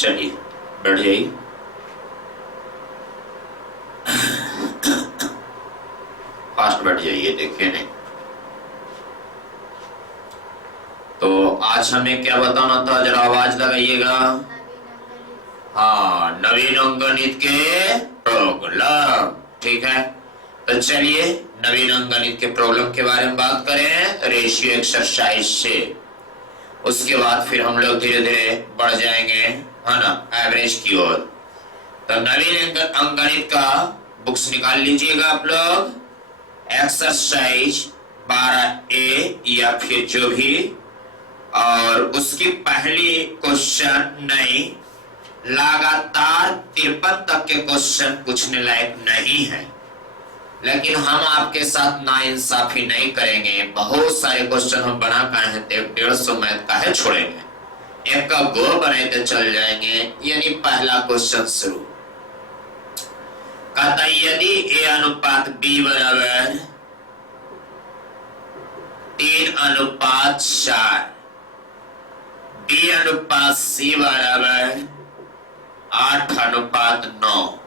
चलिए बैठ जाइए। फास्ट बैठ जाइए, देखिए नहीं तो आज हमें क्या बताना था, जरा आवाज लगाइएगा। हाँ, नवीन अंकगणित के प्रॉब्लम। ठीक है, तो चलिए नवीन अंकगणित के प्रॉब्लम के बारे में बात करें रेशियो एक्सरसाइज से। उसके बाद फिर हम लोग धीरे धीरे बढ़ जाएंगे, है ना, एवरेज की ओर। तो नवीन अंकगणित का बुक्स निकाल लीजिएगा आप लोग, एक्सरसाइज 12A या फिर जो भी, और उसकी पहली क्वेश्चन नहीं, लगातार 53 तक के क्वेश्चन पूछने लायक नहीं है, लेकिन हम आपके साथ नाइंसाफी नहीं करेंगे। बहुत सारे क्वेश्चन हम बना पाए हैं, 150 मैथ का है छोड़ेंगे, एक का गो बनाते चल जाएंगे। यानी पहला क्वेश्चन शुरू कहता, यदि A अनुपात B बराबर 3:4, B अनुपात C बराबर 8:9,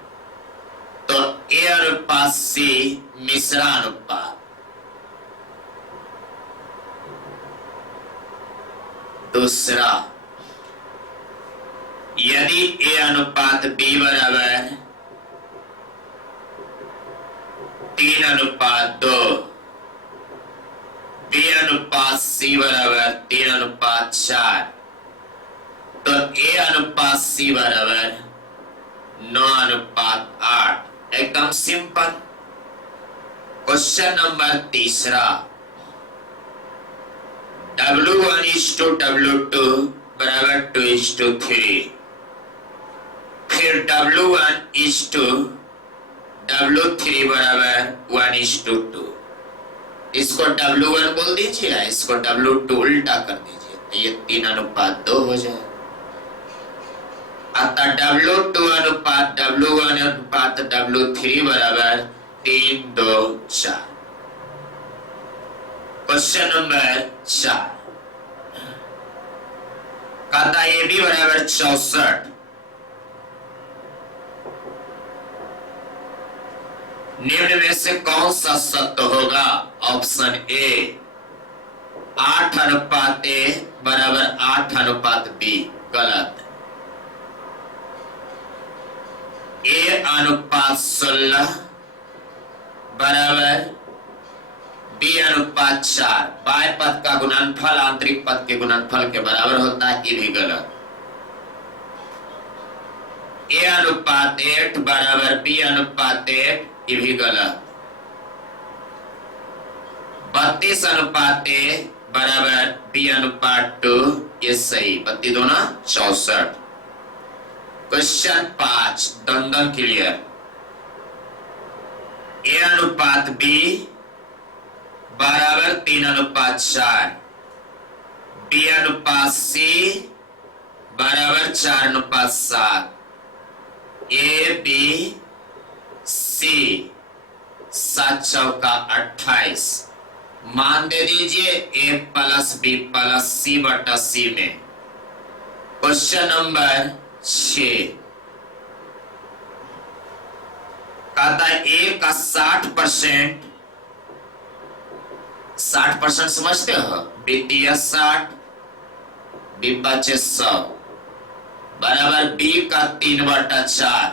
तो A अनुपात C मिश्रा अनुपात। दूसरा, यदि A अनुपात B बराबर 3:2, B अनुपात C बराबर 3:4, तो A अनुपात C बराबर 9:8। एकदम सिंपल। क्वेश्चन नंबर तीसरा, W1:W2 बराबर 2:3, फिर W1:W3 बराबर 1:2। इसको W1 बोल दीजिए, इसको W2 उल्टा कर दीजिए, तो ये 3:2 हो जाए। अतः W2 अनुपात W1 अनुपात W3 बराबर 3:2:4। क्वेश्चन नंबर 4 कहता AB बराबर 64, निम्न में से कौन सा सत्य होगा? ऑप्शन ए 8:A बराबर 8:B, गलत। A अनुपात 16 बराबर B अनुपात 4, बाह्य पद का गुणनफल आंतरिक पद के गुणनफल के बराबर होता है, ये भी गलत। A अनुपात 8 बराबर B अनुपात 8, ये भी गलत। 32:A बराबर B अनुपात 2, ये सही। 32 दूना 64। क्वेश्चन 5 दंदन क्लियर। A अनुपात B बराबर 3:4, B अनुपात C बराबर 4:7, A B C 7 चौका 28। मान दे दीजिए A plus B plus C बटा C में। क्वेश्चन नंबर 6 कहता है A का 60%, 60% समझते हो, B 60, B 100 बराबर B का 3/4,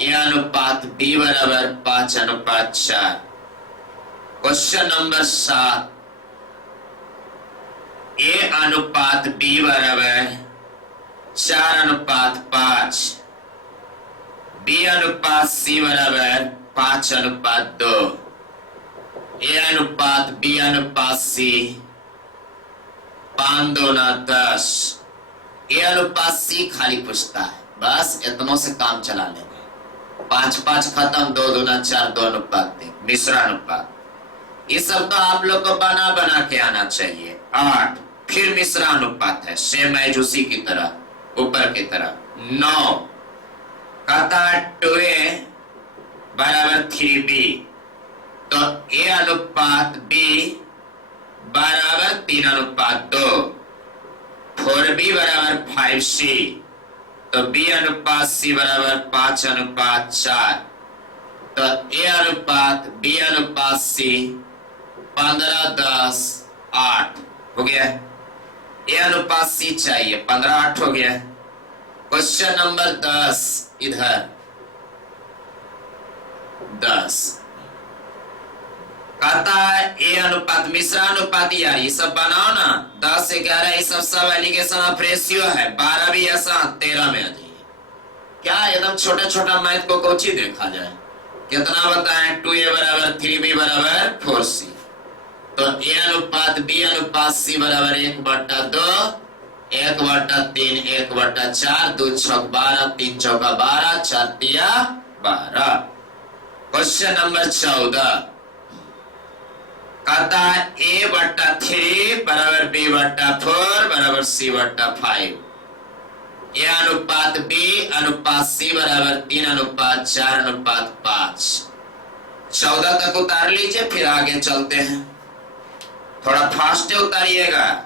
A अनुपात B बराबर 5:4। क्वेश्चन नंबर 7 A अनुपात B बराबर 4:5, B अनुपात C बराबर 5:2, A अनुपात B अनुपात C 5×2=10। A अनुपात C खाली पूछता है, बस इतनों से काम चला लेंगे। 5 खत्म, 2×2=4, 2:3, मिश्रा अनुपात। ये सब तो आप लोग को बना बना के आना चाहिए। 8 फिर मिश्रा अनुपात है, सेम एज उसी की तरह, ऊपर की तरह। 9 कहता है 2A बराबर 3B, तो A अनुपात B बराबर 3:2। 4b बराबर 5c, तो b अनुपात c बराबर 5:4, तो a अनुपात b अनुपात c 15:10:8 हो गया। a अनुपात c चाहिए, 15:8 हो गया। क्वेश्चन नंबर 10 इधर 10 कहता है ए अनुपात मिश्रा अनुपात, यार ये सब बनाओ ना, 10 से 11 ये सब एलिगेशन ऑफ रेशियो है। 12 भी ऐसा 13 में आ जाइए। क्या एकदम छोटा छोटा मैथ को कोची देखा जाए। कितना बताएं, 2a बराबर 3b बराबर 4c, तो a अनुपात b अनुपात c बराबर 1/2, 1/3, 1/4, 2 छक 12, 3 चौका 12, 4 तिया 12। क्वेश्चन नंबर 14 कहता है a/3 बराबर b/4 बराबर c/5, a अनुपात b अनुपात c बराबर 3:4:5। 14 तक उतार लीजिए, फिर आगे चलते हैं। थोड़ा फास्ट उतारिएगा।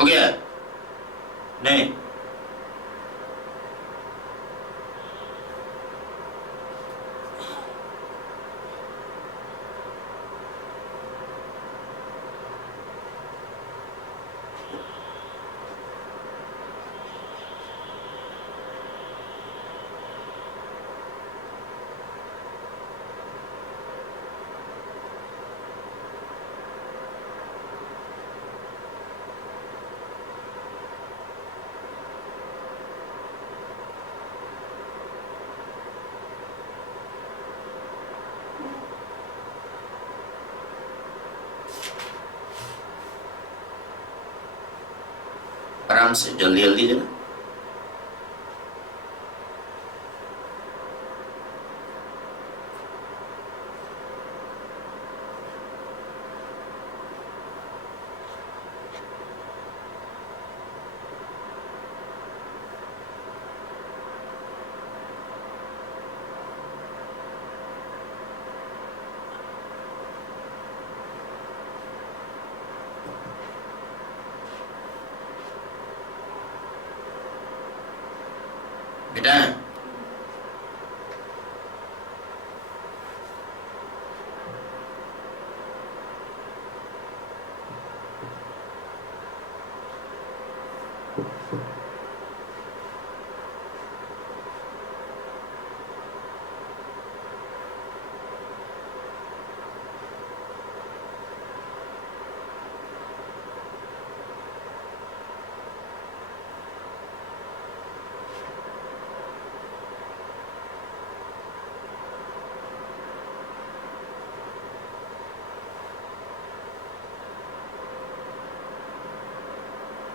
हो गया? नहीं, आराम से, जल्दी जल्दी जरा। बेटा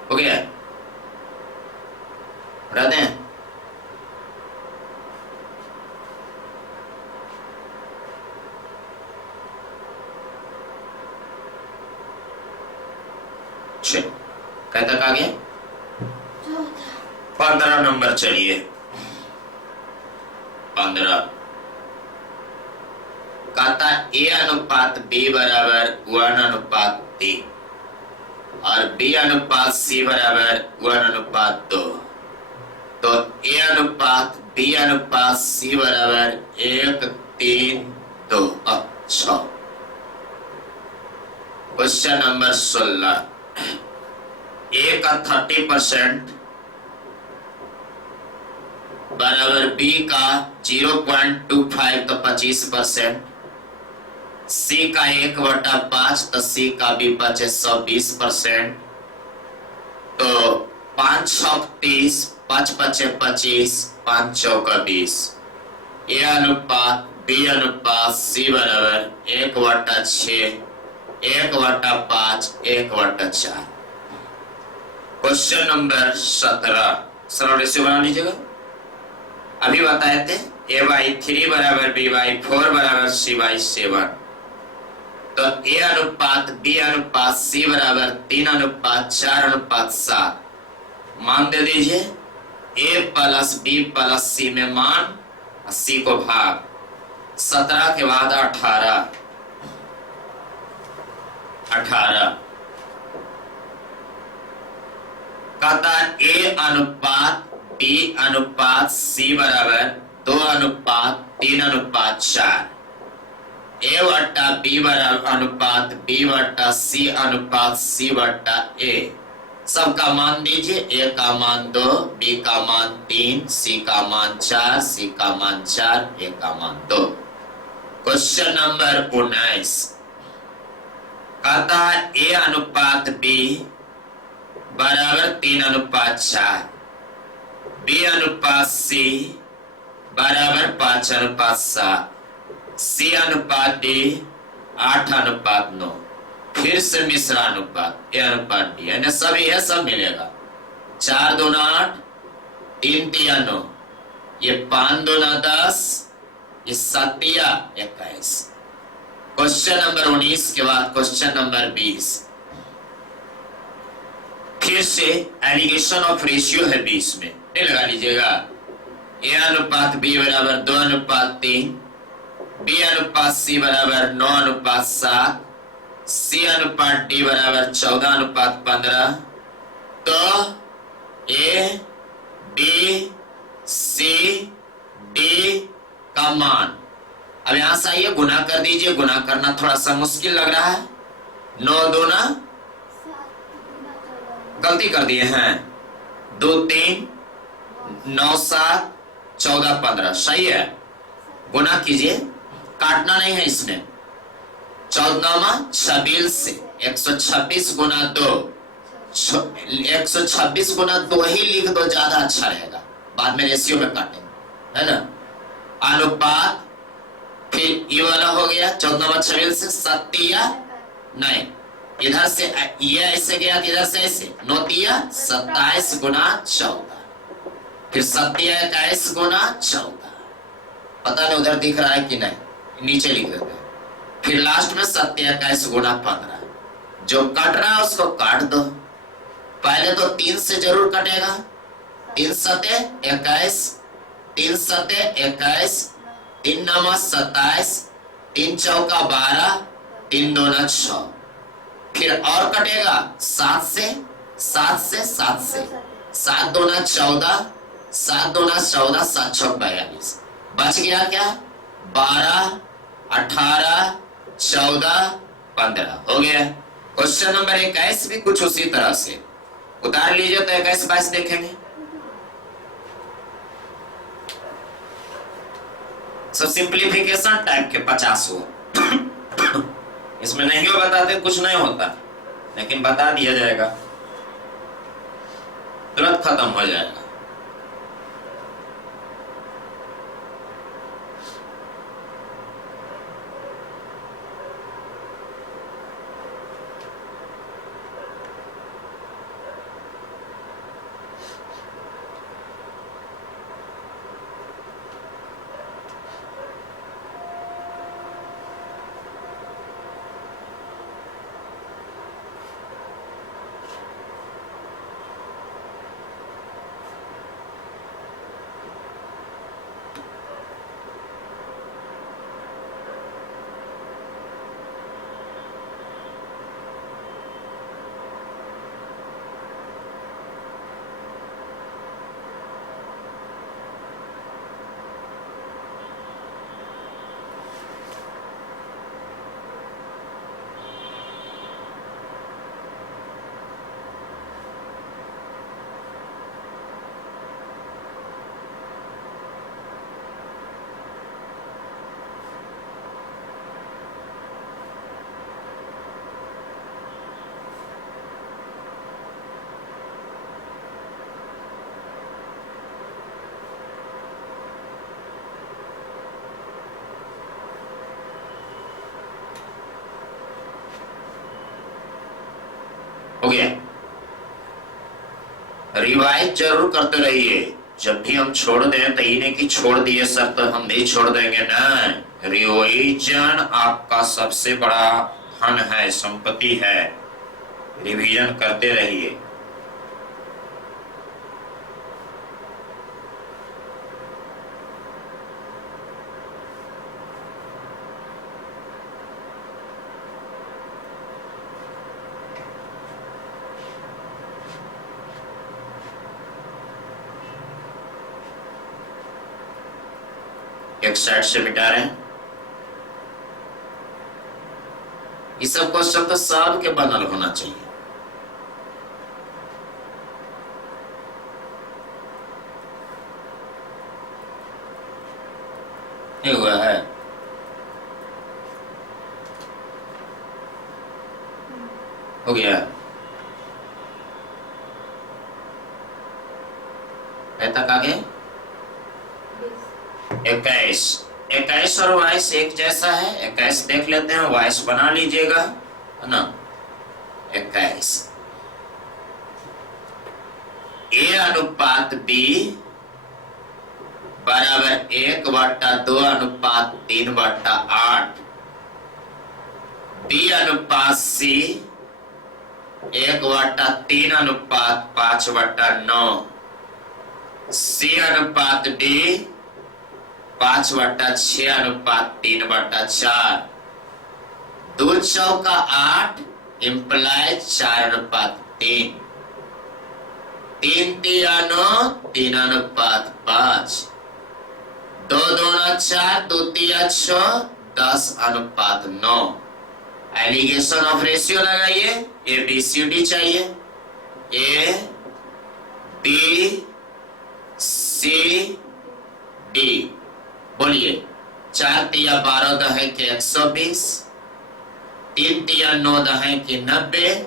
हो गया? उठा दें? चलिए कह तक आ गया? 15 नंबर चलिए 15 कहता ए अनुपात बी बराबर 1:3 और बी अनुपात सी बराबर 1:2। तो ए अनुपात बी अनुपात सी बराबर 1:3:2। अच्छा क्वेश्चन नंबर 16 ए का 30% बराबर बी का 0.25 तो 25%, सी का 1/5 तो सी का भी बचे 120%। तो 5 छक 30, 5 बचे 25, 5 चौका 20। ए अनुपात बी अनुपात सी बराबर 1/6, 1/5, 1/4। क्वेश्चन नंबर 17 सरल रेशियो बना लीजिएगा। अभी बताए थे a/3 बराबर b/4 बराबर c/7। तो ए अनुपात बी अनुपात सी बराबर 3:4:7। मान दे दीजिए ए प्लस बी प्लस सी में मान, सी को भाग 17 के बाद 18 कहता ए अनुपात बी अनुपात सी बराबर 2:3:4। ए बट्टा बी बराबर अनुपात बी बट्टा सी अनुपात सी बट्टा ए। सबका मान दीजिए। ए का मान 2, बी का मान 3, सी का मान 4, सी का मान 4, ए का मान 2। क्वेश्चन नंबर 19 कहता ए अनुपात बी बराबर 3:4, बी अनुपात सी बराबर 5:7, सी अनुपात डी 8:9। फिर से मिश्रा अनुपात ए अनुपात डी, यानी सब ये सब मिलेगा। 4 दूना 8, 3 तिया 9, ये 5 दूना 10, ये 7 तिया 21। क्वेश्चन नंबर 19 के बाद क्वेश्चन नंबर 20 फिर से एलिगेशन ऑफ रेशियो है 20 में, ये लगा लीजिएगा। ए अनुपात बी बराबर 2:3, बी अनुपात सी बराबर 9:7, सी अनुपात डी बराबर 14:15। तो ए बी सी डी का मान, अब यहां से आइए गुना कर दीजिए। गुना करना थोड़ा सा मुश्किल लग रहा है। 9 दूना, गलती कर दिए हैं, 2 3 9 7 14 15, सही है। गुना कीजिए, काटना नहीं है इसमें। 14 26 से 126 गुना 2, 126 गुना 2 ही लिख दो, ज्यादा अच्छा रहेगा। बाद में रेशियो में काटेंगे, है ना। अनुपात फिर ये वाला हो गया 14 26 से 7 नहीं, इधर से ये ऐसे गया, इधर से ऐसे 9 27 गुना 14, फिर 7 21 गुना 14। पता नहीं उधर दिख रहा है कि नहीं, नीचे लिख देते हैं। फिर लास्ट में 7 21 गुना 15। जो कट रहा है उसको काट दो। पहले तो 3 से जरूर कटेगा। 3 सते 21, 3 सते 21, 3 9 27, 3 चौका 12, 3 दूना 6। फिर और कटेगा 7 से 7 से 7 से 7 दूना 14, 7 दूना 14, 7 छक 42। बच गया क्या? 12 18 14 15 हो गया। क्वेश्चन नंबर 21 भी कुछ उसी तरह से उतार लीजिए तो 21 22 देखेंगे। सब सिंप्लीफिकेशन टाइप के 50 हुआ। इसमें नहीं हो बताते कुछ नहीं होता, लेकिन बता दिया जाएगा, तुरंत खत्म हो जाएगा। रिवाइज जरूर करते रहिए। जब भी हम छोड़ दें तो ये नहीं कि छोड़ दिए सर तो हम भी छोड़ देंगे, ना। रिवीजन आपका सबसे बड़ा धन है, संपत्ति है। रिवीजन करते रहिए। एक साइड से मिटा रहे हैं। ये सब क्वेश्चन तो सब के बनल होना चाहिए। ये हुआ है। हो गया तक आगे 21 21 और 22 एक जैसा है। 21 देख लेते हैं, 22 बना लीजिएगा, है ना। 21 ए अनुपात बी बराबर 1/2 अनुपात 3/8। बी अनुपात सी 1/3 अनुपात 5/9। सी अनुपात डी 5/6 अनुपात 3/4। 2 चौका 8 इम्प्लाइज 4/3। 3 तिया 9 3 अनुपात 5। 2 दूना 4 2 तिया 6 10 अनुपात 9। एलिगेशन ऑफ रेशियो लगाइए। ए बी सी डी चाहिए। ए बी सी डी बोलिए। 4 तिया 12 दहे के 120। 3 तिया 9 दहे के 90।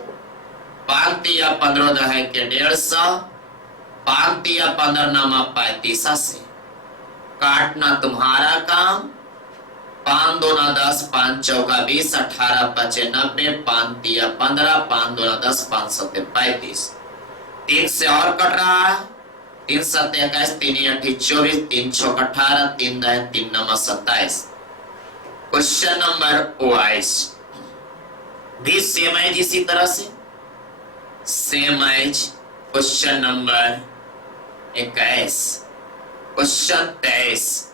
5 तिया 15 दहे के 150। 5 तिया 15 नामा 35 से काटना तुम्हारा काम। 5 दूना 10 5 चौका 20 18 5 90। 5 तिया 15 5 दूना 10 5 सत्ते 35। 3 से और कट रहा है। 3 सत्ते 21 3 8 24 3 छक 18 3 दहे 3 नमा 27। क्वेश्चन नंबर 22 भी सेम है इसी तरह से same as question number 21। Question 23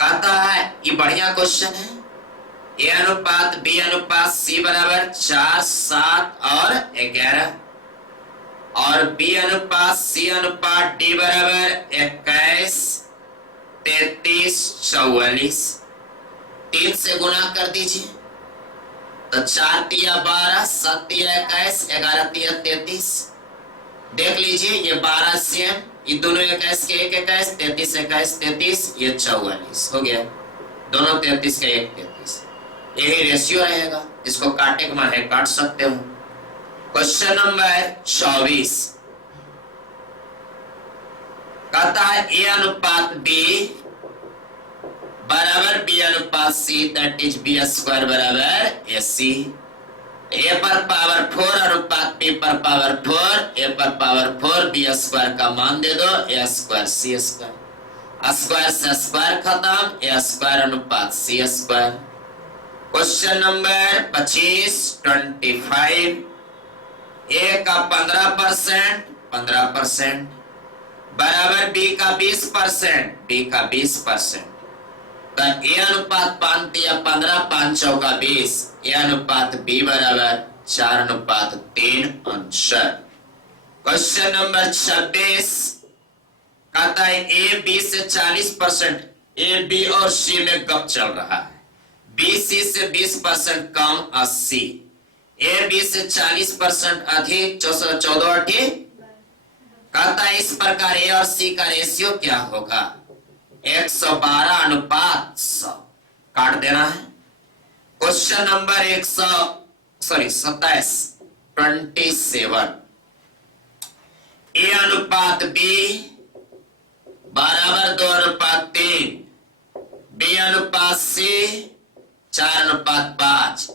कहता है, ये बढ़िया क्वेश्चन है। ए अनुपात बी अनुपात सी बराबर 4 7 और 11 और बी अनुपात सी अनुपात डी बराबर 21 33 44। 3 से गुना कर दीजिए तो 4 तिया 12 7 तिया 21 11 तिया 33। देख लीजिए ये 12 सेम, ये दोनों 21 के 1 21 33 21 33 ये 44 हो गया। दोनों 33 के 1 33 यही रेशियो रहेगा। इसको काटे के माने काट सकते हो। क्वेश्चन नंबर 24 कहता है ए अनुपात बी बराबर बी अनुपात C that is B square बराबर ए सी। ए पर पावर 4 अनुपात बी पर पावर 4। ए पर पावर 4 बी स्क्वायर का मान दे दो। ए स्क्वायर सी स्क्वायर। स्क्वायर से स्क्वायर खत्म। ए स्क्वायर अनुपात सी स्क्वायर। क्वेश्चन नंबर 25 ए का 15% बराबर बी का 20%। बी का 20% तो ए अनुपात 5 तिया 15 5 चौका 20। ए अनुपात बी बराबर 4 अनुपात 3 आंसर। क्वेश्चन नंबर 26 कहता है ए बी से 40%। ए बी और सी में गप चल रहा है। बी सी से 20% कम 80। ए बी से 40% अधिक 14 8। कहता है इस प्रकार ए और सी का रेशियो क्या होगा। 112 अनुपात 100 काट देना है। क्वेश्चन नंबर 27 ए अनुपात बी बराबर 2 अनुपात 3। बी अनुपात सी 4 अनुपात 5।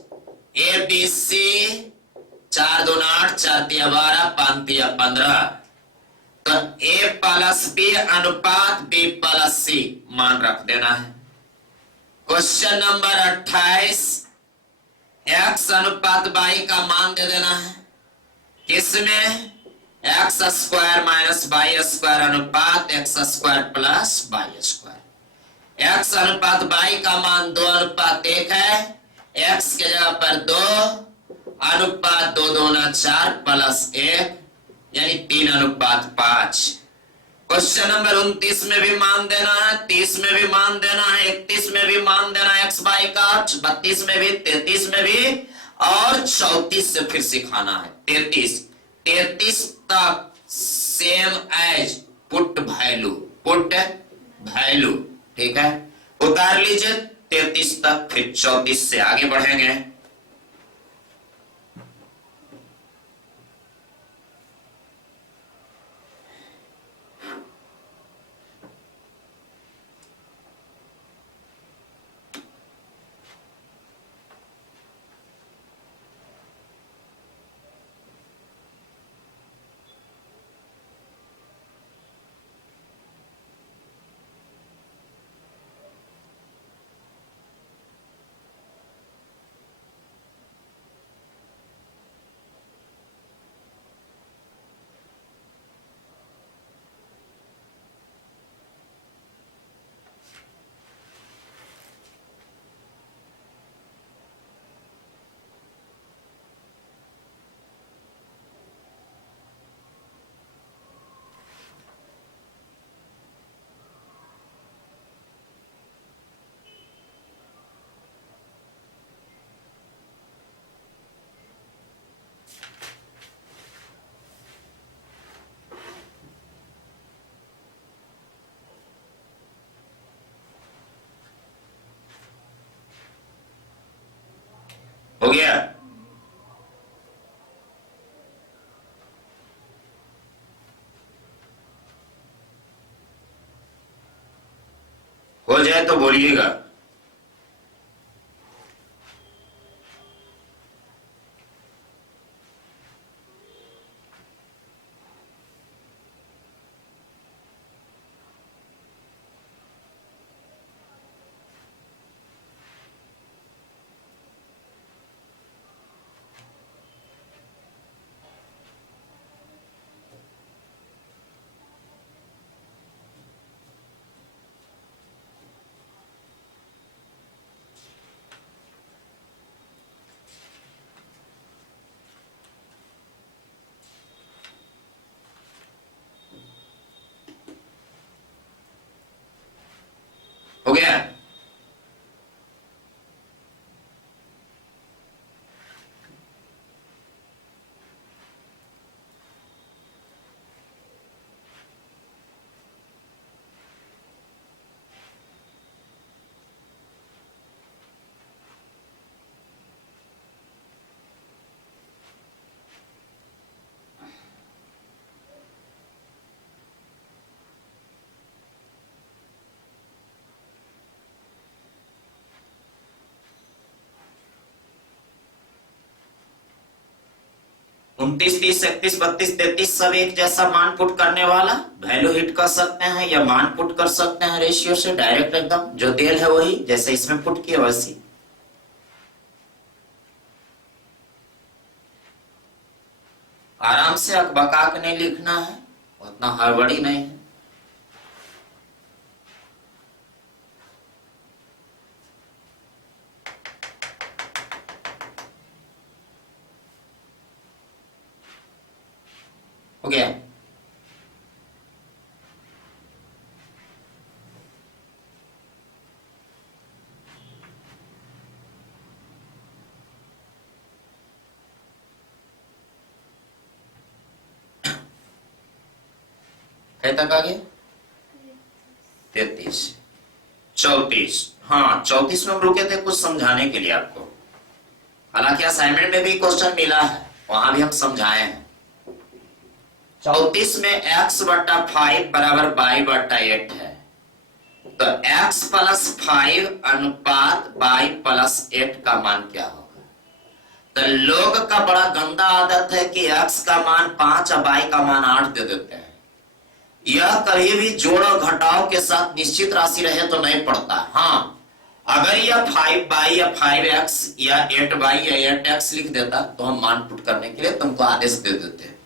ए बी सी 4 दूना 8 4 तिया 12 5 तिया 15। तो a प्लस बी अनुपात b प्लस सी मान रख देना है। क्वेश्चन नंबर 28, x अनुपात y का मान दे देना है। किसमें? X square minus Y square अनुपात X square plus Y square. X अनुपात वाई का मान 2:1 है। एक्स के जगह पर 2 अनुपात 2 दूना 4 प्लस 1 यानी 3:5। क्वेश्चन नंबर 29 में भी मान देना है, 30 में भी मान देना है, 31 में भी मान देना है एक्स वाई का, 32 में भी, 33 में भी और 34 से फिर सिखाना है। 33 तक सेम एज पुट वैल्यू, ठीक है, उतार लीजिए 33 तक, फिर 34 से आगे बढ़ेंगे। हो गया? हो जाए तो बोलिएगा। हो गया? उनतीस, 30, 31, 32, 33 सब एक जैसा मान पुट करने वाला वैल्यू हिट कर सकते हैं या मान पुट कर सकते हैं रेशियो से डायरेक्ट, एकदम जो तेल है वही जैसे इसमें पुट किया वैसी। आराम से अकबका के नहीं लिखना है, उतना हड़बड़ी नहीं है। हो गया? कहीं तक आ गया? 33, 34। हाँ, 34 में हम रुके थे कुछ समझाने के लिए आपको। हालांकि असाइनमेंट में भी क्वेश्चन मिला है, वहां भी हम समझाए हैं। 34 में x बटा 5 बराबर y बटा 8 है, तो x प्लस 5 अनुपात y प्लस 8 का मान क्या होगा? तो लोग का बड़ा गंदा आदत है कि x का मान 5 और y का मान 8 दे देते हैं। यह कभी भी जोड़ और घटाव के साथ निश्चित राशि रहे तो नहीं पड़ता। हाँ, अगर यह 5y या 5x या 8y या 8x लिख देता तो हम मान पुट करने के लिए तुमको आदेश दे देते।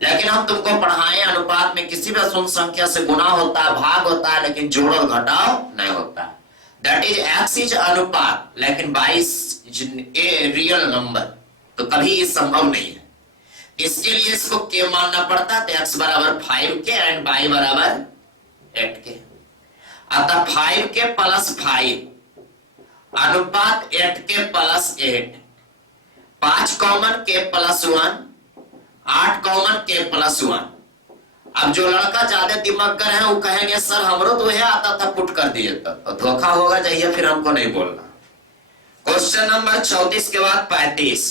लेकिन हम तुमको पढ़ाएं अनुपात में किसी भी अशून्य संख्या से गुना होता है, भाग होता है, लेकिन जोड़ और घटाव नहीं होता। दैट इज x इज अनुपात, लेकिन 22 ए रियल नंबर, तो कभी ये संभव नहीं है। इसके लिए इसको k मानना पड़ता, तो x बराबर 5k एंड y बराबर 8k। अतः 5k प्लस 5 अनुपात 8k plus 8, 5 common k plus 1, 8 common k plus 1। अब जो लड़का ज्यादा दिमागकर है वो कहेंगे सर हमरो तो यह आता था, पुट कर दिए तो धोखा होगा, चाहिए फिर हमको नहीं बोलना। क्वेश्चन नंबर 34 के बाद 35।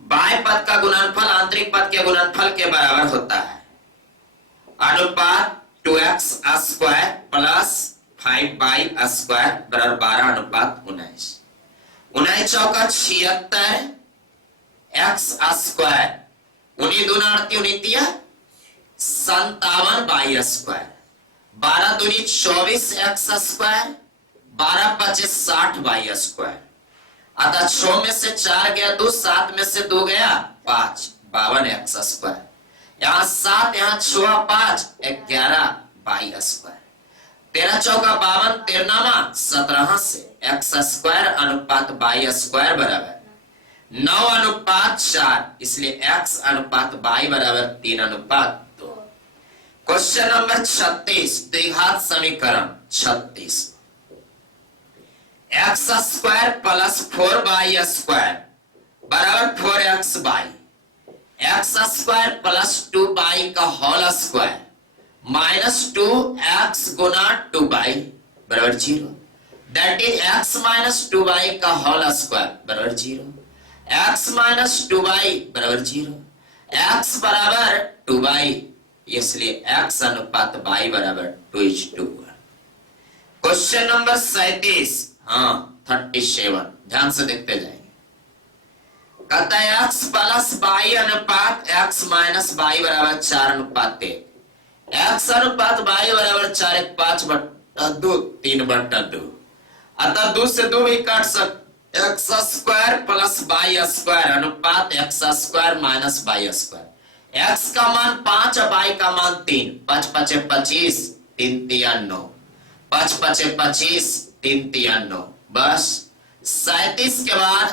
बाह्य पद का गुणनफल आंतरिक पद के गुणनफल के बराबर होता है। अनुपात 2x square plus 5y square बराबर 12 अनुपात 19। 19 चौका 76 x स्क्वायर, 19 दूना 38 57 y स्क्वायर, 12 दूनी 24 x स्क्वायर, 12 25 60 y स्क्वायर। अतः 6 में से 4 गया 2, 7 में से 2 गया 5, 52 x स्क्वायर। यहाँ 7, यहाँ 6 5 11 y स्क्वायर। 13 चौका 52, 13 17 से x स्क्वायर अनुपात y स्क्वायर बराबर 9 अनुपात 4, इसलिए x अनुपात y बराबर 3 अनुपात 2। क्वेश्चन नंबर 36, द्विघात समीकरण 36। x square plus 4y square बराबर 4x by x square plus 2y का होल स्क्वायर माइनस 2x गुना 2y बराबर 0। That is x minus 2y का होल स्क्वायर बराबर 0। x माइनस 2y बराबर 0, x बराबर 2y, इसलिए x अनुपात y बराबर 2:1। क्वेश्चन नंबर 37, हाँ 37, ध्यान से देखते जाएंगे। कहता है x प्लस y अनुपात x माइनस y बराबर 4 अनुपात 1। x अनुपात y बराबर 4 1 5/2 3/2। अतः 2 से 2 भी काट सकते। x square plus y square अनुपात x square minus y square. x का मान 5 और y का मान 3, 5 5 25 3 3 9, 5 5 25 3 3 9, बस 37 के बाद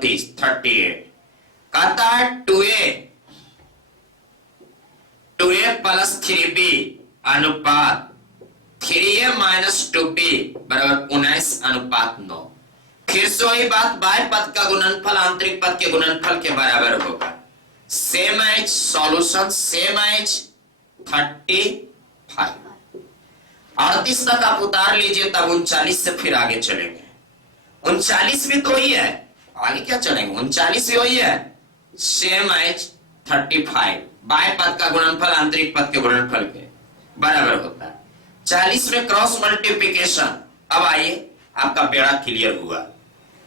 38। कहता है 2a प्लस 3b अनुपात 3a माइनस 2b बराबर 19 अनुपात 9। फिर से वही बात, बाह्य पद का गुणनफल आंतरिक पद के गुणनफल के बराबर होगा। Same as solution, same as 35। 38 तक आप उतार लीजिए, तब 39 से फिर आगे चलेंगे। 39 भी तो ही है, आगे क्या चलेंगे, 39 भी वही है, सेम एज 35। बाह्य पद का गुणनफल आंतरिक पद के गुणनफल के बराबर होता है। 40 में क्रॉस मल्टीप्लिकेशन। अब आइए, आपका बेड़ा क्लियर हुआ,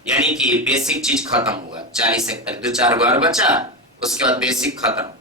यानी कि बेसिक चीज खत्म हुआ। 40 एक तक 2 4 बार बचा, उसके बाद बेसिक खत्म।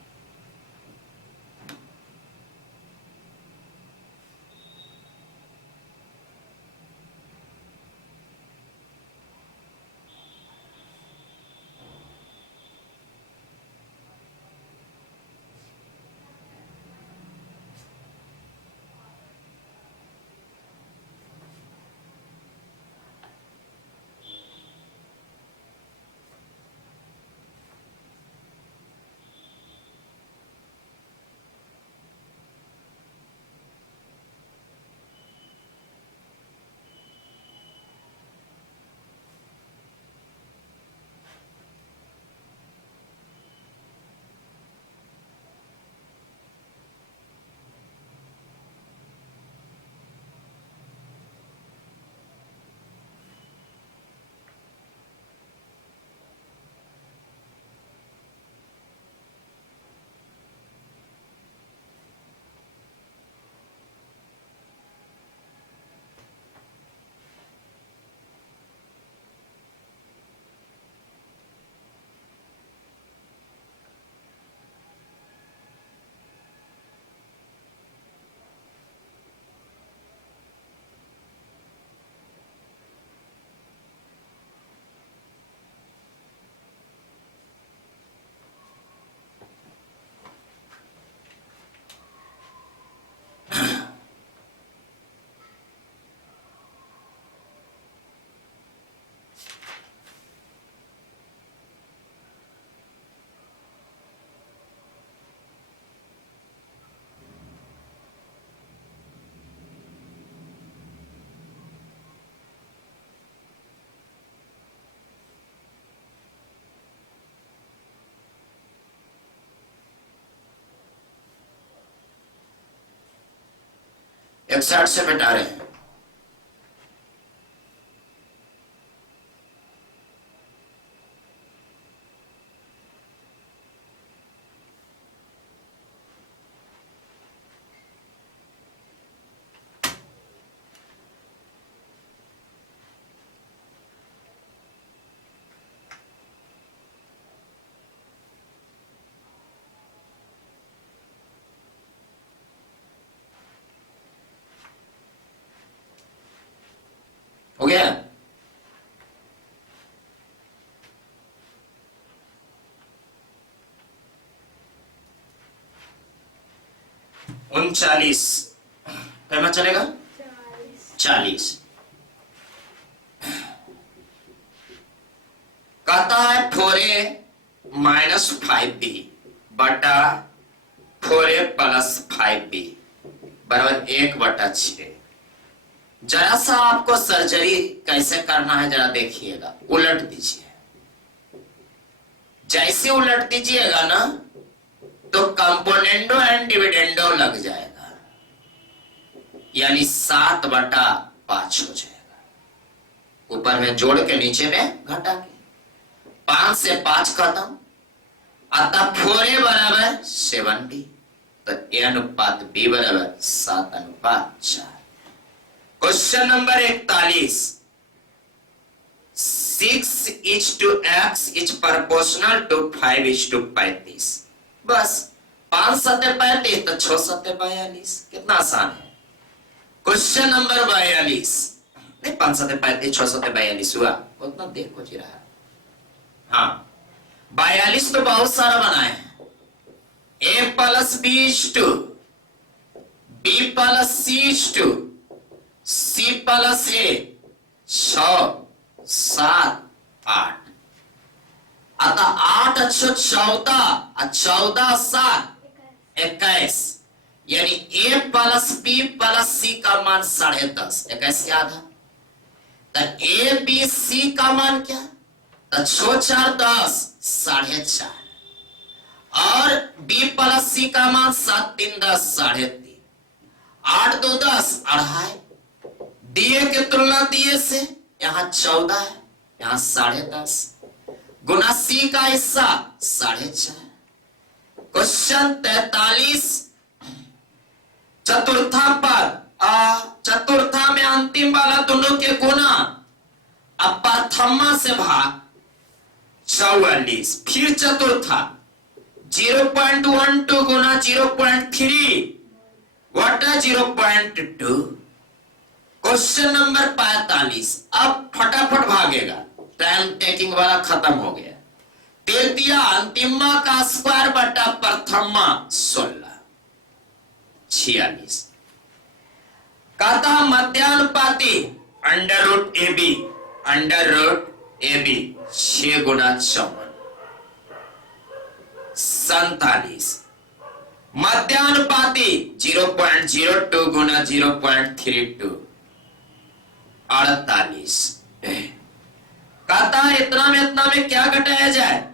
61 से घटा रहे हैं। हो गया? उनचालीस कहना चलेगा 40। कहता है 4a-5b बटा 4a+5b बराबर 1/6। जरा सा आपको सर्जरी कैसे करना है जरा देखिएगा। उलट दीजिए। जैसे उलट दीजिएगा ना तो कंपोनेंडो एंड डिविडेंडो लग जाएगा, यानी 7/5 हो जाएगा। ऊपर में जोड़ के नीचे में घटा के 5 से 5 खत्म, अतः 4a बराबर 7b, तो a/b बराबर 7/4। Question number 41, 6:x is proportional to 5:35। बस 5 सत्ते 35 तो 6 सत्ते 42। कितना आसान है। क्वेश्चन नंबर 42, नहीं 5 सत्ते 35 6 सत्ते 42 हुआ, उतना देर को जी रहा। हाँ 42 तो बहुत सारा बनाए हैं। a+b/2 b+c/2 c+a 6 7 8, अतः 8 अच्छो 14 और 14 7 21, यानी a+b+c का मान 10.5। 21 के आधा, तो a+b+c का मान क्या, तो 6 4 10 4.5, और b+c का मान 7 3 10 3.5, 8 2 10 2.5। दिए की तुलना दिए से यहां 14 है, यहां 10.5 गुना सी का हिस्सा 4.5। क्वेश्चन 43, चतुर्था पर चतुर्था में अंतिम वाला दोनों के गुना, अब प्रथमा से भाग 44, फिर चतुर्था 0.12 गुना 0.3 वटा 0.2। क्वेश्चन नंबर 45, अब फटाफट भागेगा, टाइम टेकिंग वाला खत्म हो गया। तृतीया अंतिमा का स्क्वायर बटा प्रथमा 16 46। कहता मध्यानुपाती √AB 6 गुना 54 47। मध्यानुपाती 0.02 गुना 0.32 48। कहता है इतना में क्या घटाया जाए,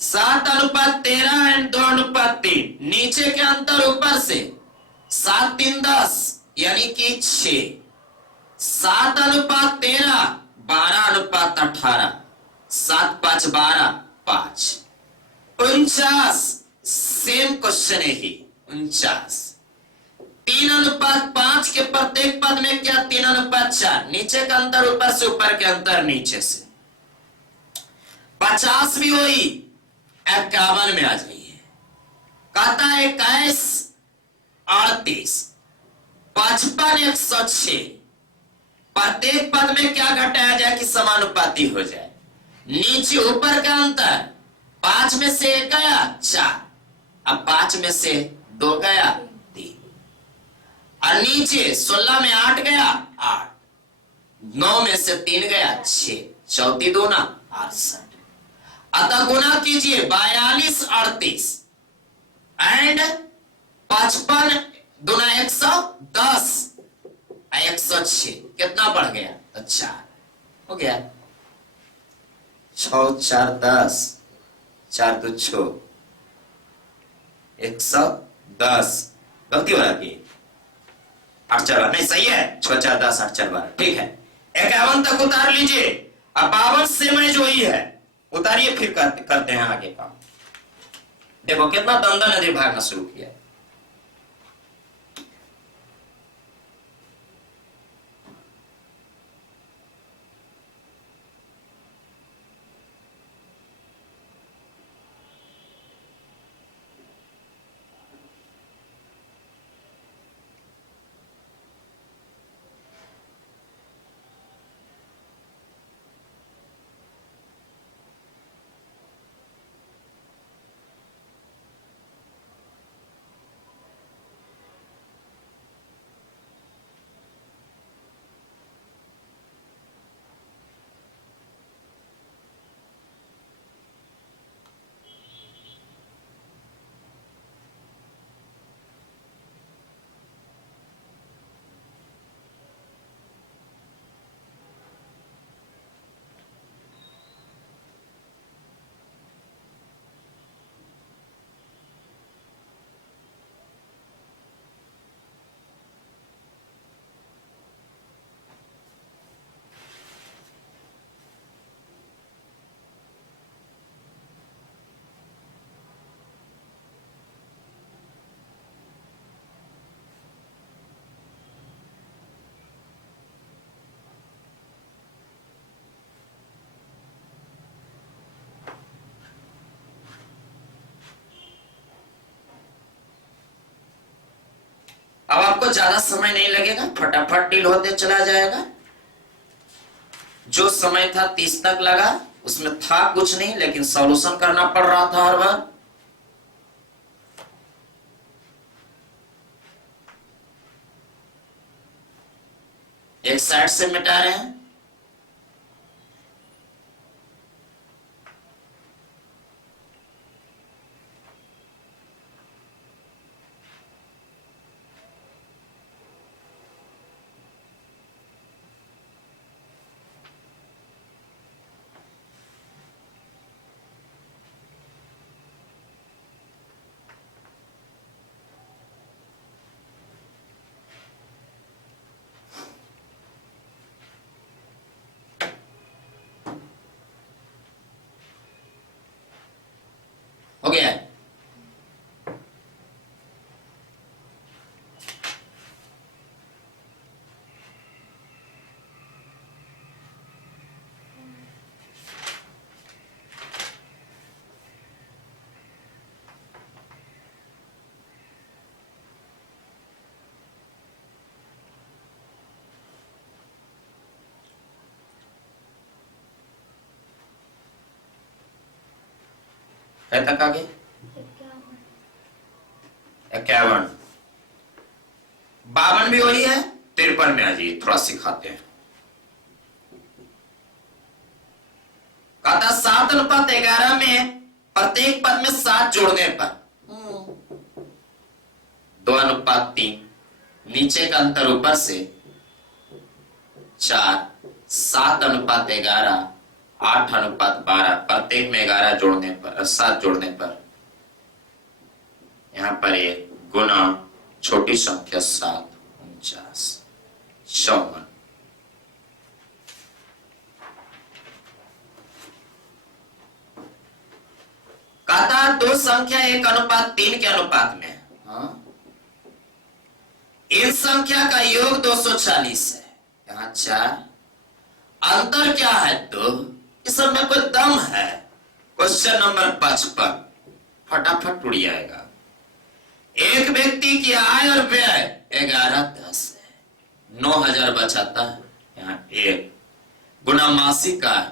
7:13 एंड 2:3, नीचे के अंतर ऊपर से 7 3 10 यानी कि 6, 7:13 12:18, 7 5 12 5, 49। सेम क्वेश्चन है ही 49। 3:5 के प्रत्येक पद में क्या 3:4, नीचे का अंतर ऊपर से, ऊपर के अंतर नीचे से। 50 भी वही 51 में आ जाइए। कहता है 21 38 55 106, प्रत्येक पद में क्या घटाया जाए कि समानुपाती हो जाए। नीचे ऊपर का अंतर 5 में से 1 गया 4, अब 5 में से 2 गया 3, और नीचे 16 में 8 गया 8, 9 में से 3 गया 6, 34 दूना 68। अतः गुना कीजिए 42 38 एंड 55 दूना 110 106, कितना बढ़ गया, तो 4 हो गया। 6 4 10, 4 2 6, 110। गलती हो रही है, 8 4 नहीं सही है, 6 4 10 8 4 12 ठीक है। 51 तक उतार लीजिए। अब 52 से मैं जो ही है उतारिए, फिर करते हैं आगे काम। देखो कितना दंदन नदी भागना शुरू किया। अब आपको ज्यादा समय नहीं लगेगा, फटाफट डील होते चला जाएगा। जो समय था 30 तक लगा, उसमें था कुछ नहीं, लेकिन सॉल्यूशन करना पड़ रहा था हर बार। एक साइड से मिटा रहे हैं। हो गया। है तक आगे 51 52 भी वही है। 53 में आ जाइए, थोड़ा सिखाते हैं। कहता 7:11 में प्रत्येक पद में 7 जोड़ने पर 2:3, नीचे का अंतर ऊपर से 4, 7:11, 8:12, प्रत्येक में 11 जोड़ने पर 7 जोड़ने पर यहां पर ये गुना छोटी संख्या 7 49 54। कहता 2 संख्या 1:3 के अनुपात में। हाँ? इन संख्या का योग 240 है। यहां 4, अंतर क्या है 2? इस समय कोई दम है। क्वेश्चन नंबर 55 फटाफट उड़ जाएगा। एक व्यक्ति की आय और व्यय 1110 है, 9000 बचाता है। यहाँ 1 गुना मासिक आय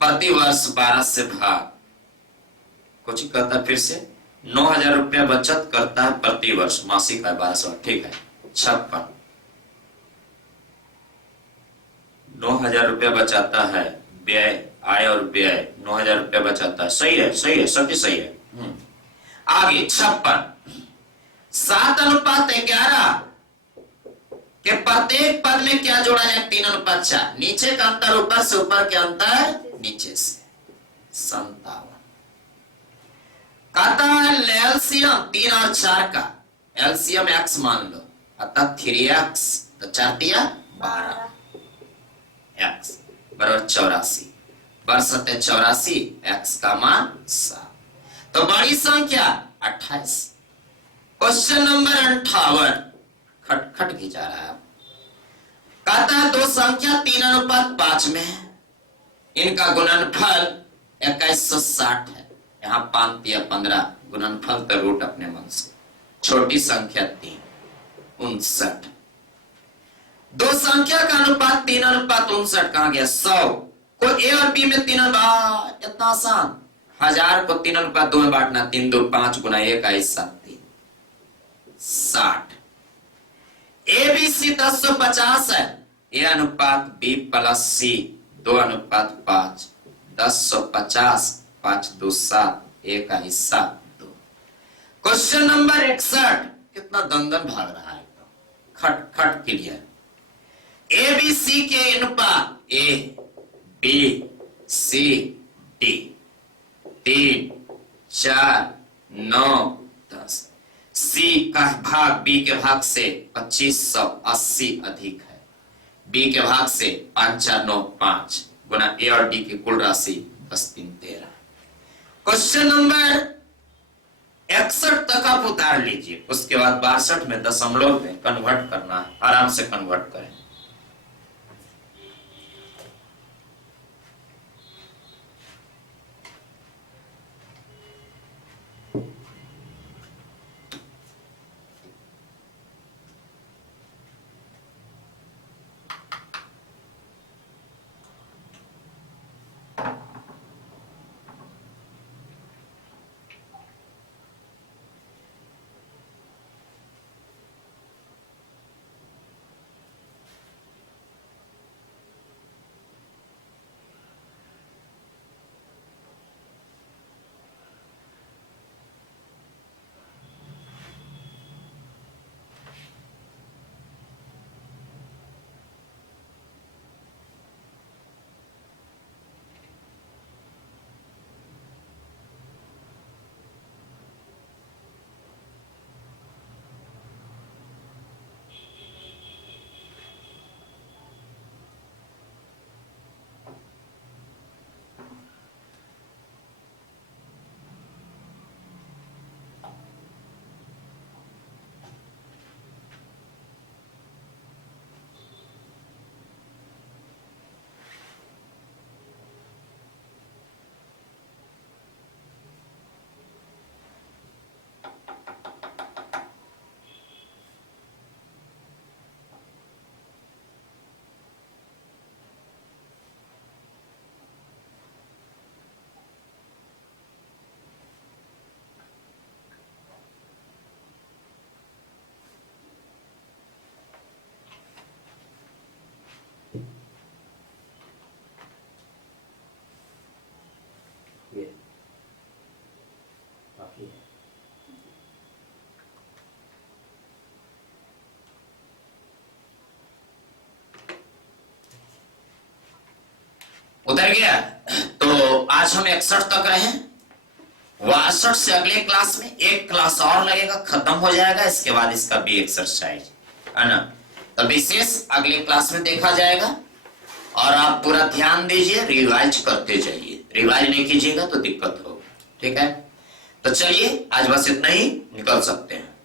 प्रति वर्ष 12 से भाग, कुछ कहता है फिर से 9000 रुपया बचत करता है प्रति वर्ष, मासिक आय 1200। ठीक है 56 9000 रुपया बचाता है, व्यय आय और व्यय 9000 रुपया बचाता है। सही है, सही है, सब सही है। आगे 56 7:11 के प्रत्येक पद में क्या जोड़ा जाए? 3:4, नीचे का अंतर ऊपर से, ऊपर के अंतर नीचे से 57। कहता है एलसीएम 3 और 4 का एलसीएम एक्स मान लो, अतः 3x तो 4 तिया 12, एक्स बराबर 84, बरसते 84, एक्स का मान 7। तो बड़ी संख्या 28। क्वेश्चन नंबर 58 खटखट खिंचा रहा है। कहता है दो संख्या 3:5 में है, इनका गुणनफल 2160 है। यहाँ 5 तिया 15, गुणनफल तो रूट अपने मन से, छोटी संख्या 3, 59। दो संख्या का अनुपात 3:59 कहां गया? 100 को ए और बी में 3 इतना आसान। 1000 को 3:2 में बांटना, 3 2 5 गुना 1 आई 7 3 60। ए बी सी 1050 है, ए अनुपात बी प्लस सी 2:5, 1050, 5 2 7, 1 का हिस्सा 2। क्वेश्चन नंबर 61 कितना दंदन भाग रहा है, खट खट क्लियर। ए बी सी के अनुपात ए बी सी डी 3 4 9 10, सी का भाग बी के भाग से 2580 अधिक है, बी के भाग से 5 4 9 5 गुना ए और डी की कुल राशि 10 3 13। क्वेश्चन नंबर 61 तक आप उतार लीजिए, उसके बाद 62 में दशमलव में कन्वर्ट करना है, आराम से कन्वर्ट करें। उधर गया। तो आज हम 61 तक रहे, 62 से अगले क्लास में एक क्लास और लगेगा, खत्म हो जाएगा, इसके बाद इसका भी एक्सरसाइज है ना। तो विशेष अगले क्लास में देखा जाएगा, और आप पूरा ध्यान दीजिए, रिवाइज करते जाइए, रिवाइज नहीं कीजिएगा तो दिक्कत होगा, ठीक है। तो चलिए आज बस इतना ही, निकल सकते हैं।